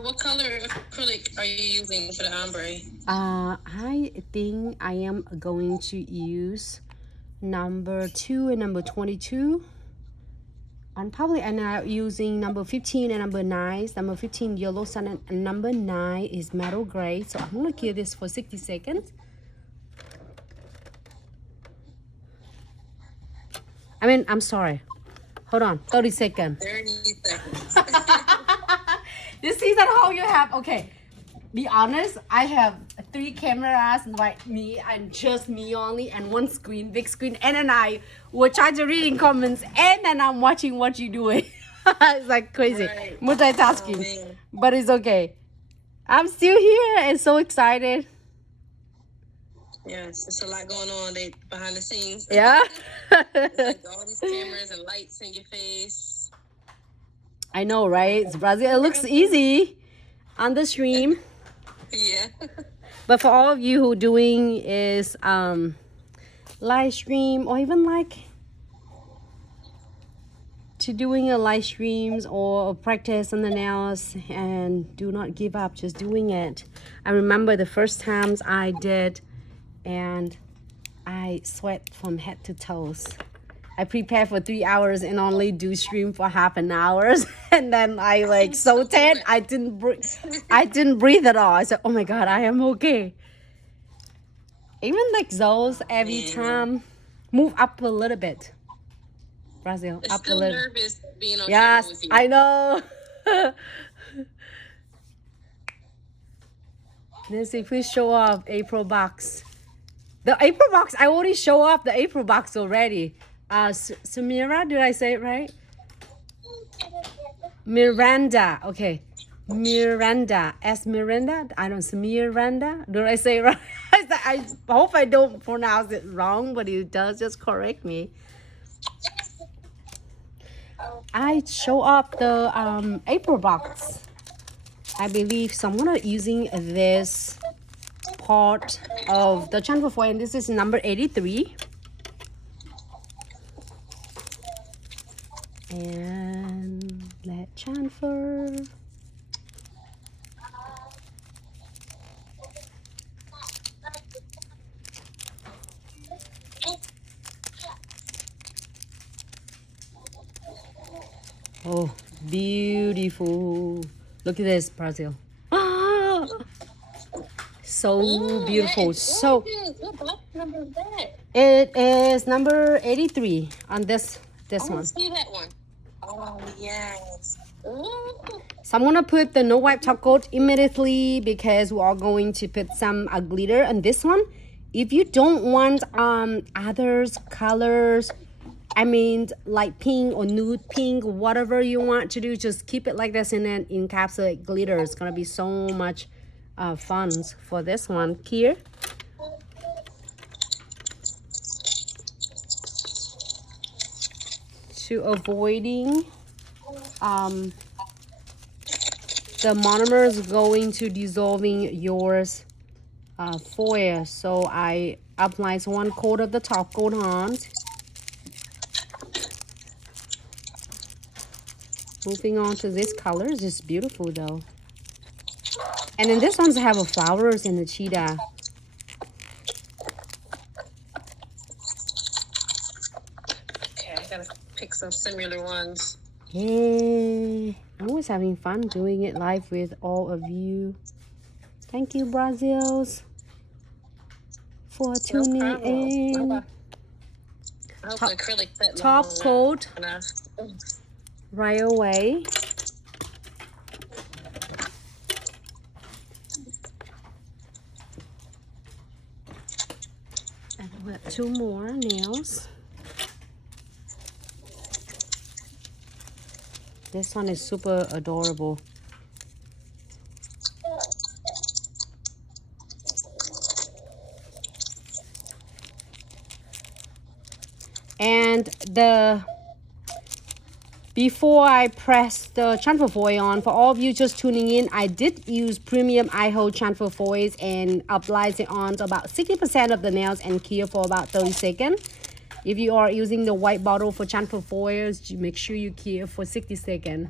What color acrylic are you using for the ombre? I think I am going to use number 2 and number 22. And probably I'm not using number 15 and number 9. Number 15 yellow sun and number 9 is metal gray. So I'm gonna keep this for 60 seconds. I'm sorry. Hold on, 30 seconds. 30 seconds. You see that how you have, okay. Be honest, I have 3 cameras like me and just me only and 1 screen, big screen, and then I will try to reading comments and then I'm watching what you're doing. It's like crazy. Right. Multitasking. Oh, But it's okay. I'm still here and so excited. yes, it's a lot going on behind the scenes. Yeah. Like all these cameras and lights in your face. I know, right? It's Brazil. It looks easy on the stream. Yeah. But for all of you who doing is live stream or even like to doing a live streams or practice on the nails and do not give up, just doing it. I remember the first times I did and I sweat from head to toes. I prepared for 3 hours and only do stream for half an hour, and then I like so tired. I didn't breathe at all. I said, "Oh my God, I am okay." Even like those every time, move up a little bit. Brazil, It's up a still little. nervous being on camera with Yes, you. I know. Nancy, please show off April box. The April box, I already show off the April box already. Samira, did I say it right? Miranda, okay. Miranda, Miranda. I don't say Miranda. Did I say it right? I hope I don't pronounce it wrong, but it does. Just correct me. I show up the April box, I believe. So I'm gonna using this part of the chamfer foil, and this is number 83. And let chamfer. Oh, beautiful. Look at this, Brazil. Ah, so beautiful. So What box number is that? it is number 83 on this I one. want to see that one. Oh, yes. Ooh. So I'm gonna put the no wipe top coat immediately because we are going to put some glitter on this one. If you don't want others colors, like pink or nude pink, whatever you want to do, just keep it like this and then encapsulate glitter. It's gonna be so much fun for this one here. To avoiding the monomer is going to dissolving yours foil, so I apply 1 coat of the top coat on. Moving on to this color, is just beautiful though. And then this one's have a flowers in the cheetah. Okay, I gotta pick some similar ones. Yay! I'm always having fun doing it live with all of you. Thank you, Brazils, for tuning in. I hope the acrylic set Top coat right away. And with 2 more nails. This one is super adorable. And before I press the chamfer foil on, for all of you just tuning in, I did use premium iHo chamfer foils and applied it on to about 60% of the nails and cure for about 30 seconds. If you are using the white bottle for chamfer foils, make sure you cure for 60 seconds.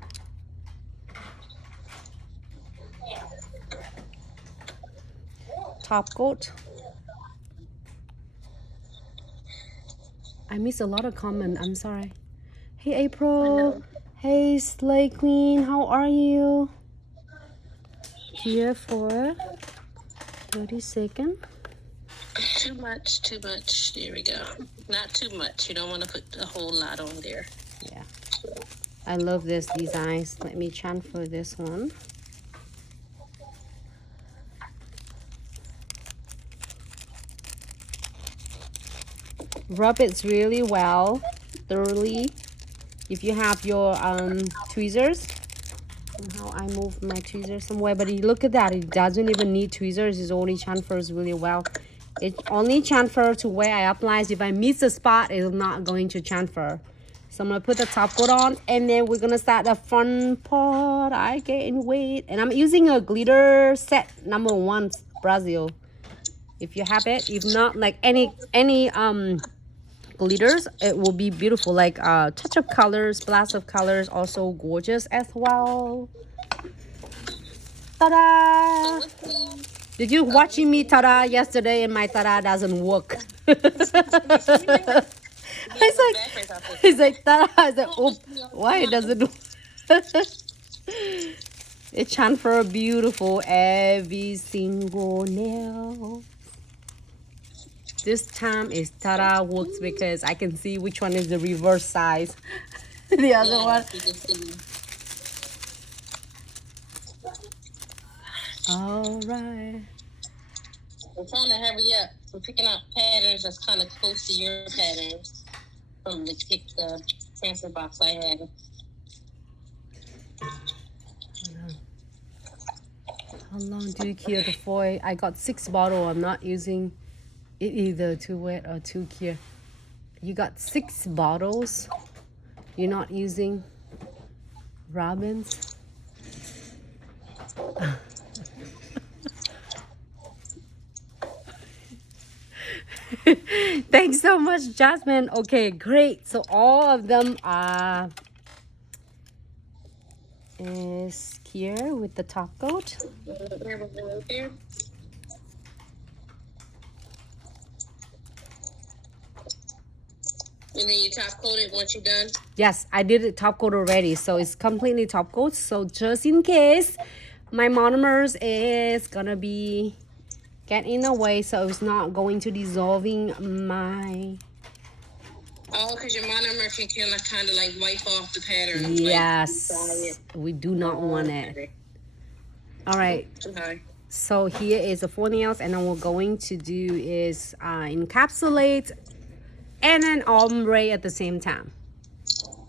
top coat. I missed a lot of comment. I'm sorry. Hey April. Hey Slay Queen. How are you? Here for 30 seconds. Too much, too much. There we go. Not too much. You don't want to put a whole lot on there. Yeah. I love this designs. Let me transfer this one. Rub it really well, thoroughly. If you have your tweezers, somehow I moved my tweezers somewhere, but look at that. It doesn't even need tweezers. It only transfers really well. It only transfers to where I apply. If I miss a spot, it's not going to transfer. So I'm gonna put the top coat on, and then we're gonna start the front part. I can't wait. And I'm using a glitter set number 1 Brazil. If you have it, if not, like any glitters, it will be beautiful. Like touch of colors, blast of colors, also gorgeous as well. Ta-da! Did you watching me ta-da yesterday and my ta-da doesn't work? It's like ta-da. I said, oh, why it doesn't work? It transfer beautiful every single nail. This time is ta-da works because I can see which one is the reverse size. The other one. All right. I'm trying to hurry up. I'm picking out patterns that's kind of close to your patterns from the transfer box I had. How long do you cure the foil? I got 6 bottles. I'm not using it either too wet or too cure. You got 6 bottles. You're not using Robin's. Thanks so much, Jasmine. Okay, great. So all of them are is here with the top coat. And then you top coat it once you're done? Yes, I did it top coat already. So it's completely top coat. So just in case my monomers is gonna be get in the way, so it's not going to dissolving my... Oh, because your monomer can kind of like wipe off the pattern. Yes, like, we do not want it. All right. Okay. So here is the 4 nails, and then we're going to do is encapsulate and an ombre at the same time.